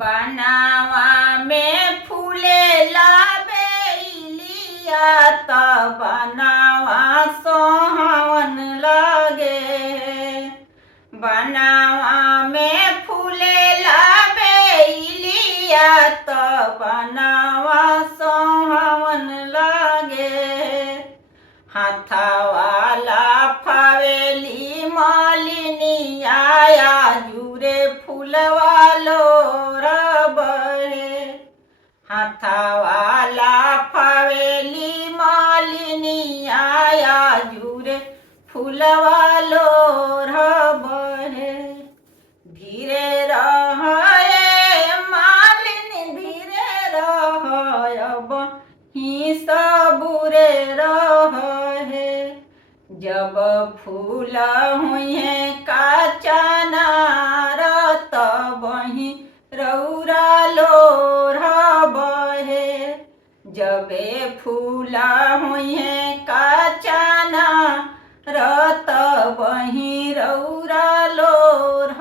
बनावा में फूलेला बेलिया त बनावा सोहावन लगे। बनावा में फूलेला बेलिया त बनावा सोहावन लगे। हाथावाला फावेली मालिनिया जुरे फूलवालो रबरे। हाथावाला फावेली मालिनिया जुरे फूलवालो रबरे। धीरे रह मालिनी धीरे रह अब ही सबुरे रह। जब फूल हुए काचना तब ही रौरा लोर बहे। जबे फूल हुए काचना तब ही रौरा लोर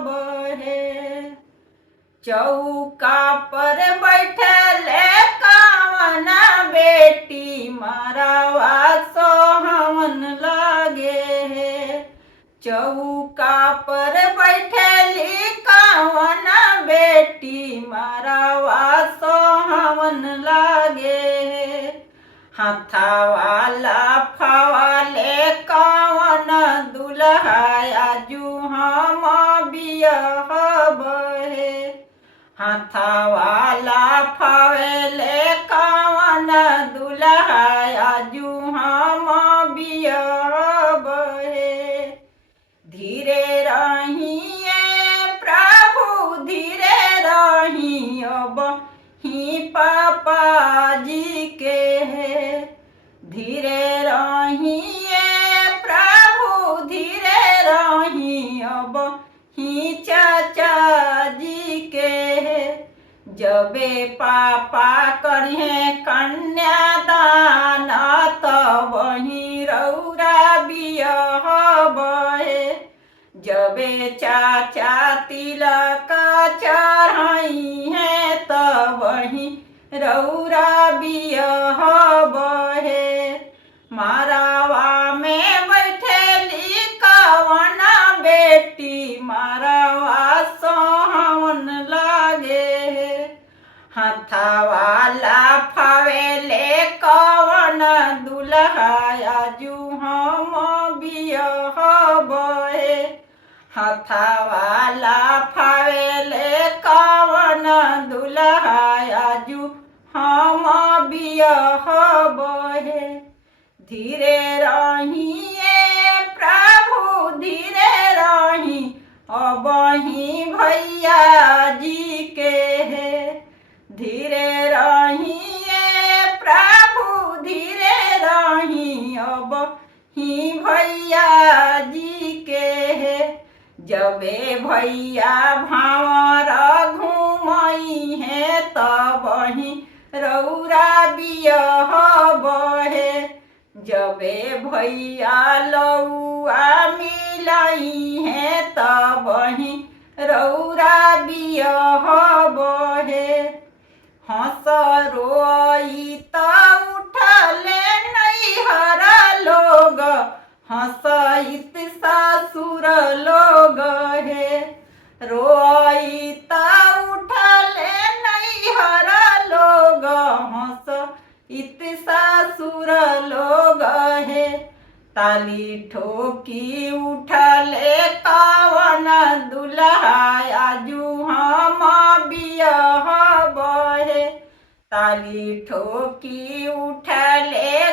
बहे। चौका पर बैठले कावना बेटी मरवा सोहावन लगे। चौका पर बैठली कावना बेटी मरवा सोहावन लगे। हाथावाला फावाले कावन दुल्हा जू हम बियह बहे। हाथावाला फावेले कावन दुल्हा जू हम बियह बहे। धीरे रहिए प्रभु धीरे रही अब ही पापा जी के। धीरे रहिए प्रभु धीरे रही अब ही चाचा जी के। जबे पापा करिए कन्यादान तब ही रौरा बियह बहे। जबे चाचा तिलक चढ़ाई है तब ही रौरा बियह बहे। मारावा में बैठेली कवना बेटी मारावा सोहावन लगे। हाथावाला फावेले कवन दुल्हा जू हम बियह बहे। हाथावाला फावेले कवन दुल्हा जू हम बियह बहे। धीरे रहिए प्रभु धीरे रही अब ही भैया जी के। धीरे रहिए प्रभु धीरे रही अब ही भैया जी के। जबे भैया भावर घूमई है तब ही रौरा बियह बहे। जबे भैया लौआ मिलाई है तब ही रौरा बियह बहे। हंस रोई त उठले नैहर लोग हंसइत सासुर लोग हे। रोई त उठले नैहर लोग हंसइत सासुर लोग हे। ताली ठोकी उठले कावन दुल्हा जू हम बियह बहे। ताली ठोकी उठले